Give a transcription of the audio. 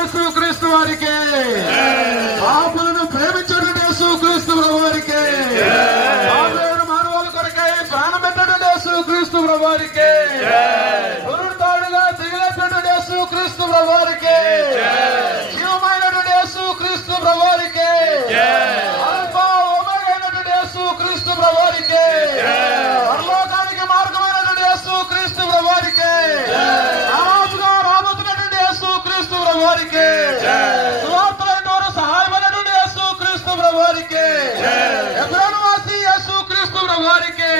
యేసుక్రీస్తు వారికి, పాపులను ప్రేమించడం యేసుక్రీస్తు వారికి, మానవుల కొరకై ప్రాణం పెట్టడం యేసుక్రీస్తు వారికి, పునరుత్థానుడిగా తిరిగినటువంటి యేసుక్రీస్తు వారికి, జీవమైనటువంటి యేసుక్రీస్తు వారికి, అల్ఫా ఓమెగా అయినటువంటి యేసుక్రీస్తు వారికి, పరలోకానికి మార్గమైనటువంటి యేసుక్రీస్తు వారికి, వారికి, సువార్తలైన వారు సహాయమైనటువంటి యేసుక్రీస్తు వారికి, ఎబ్రోను వాసి యేసుక్రీస్తు వారికి,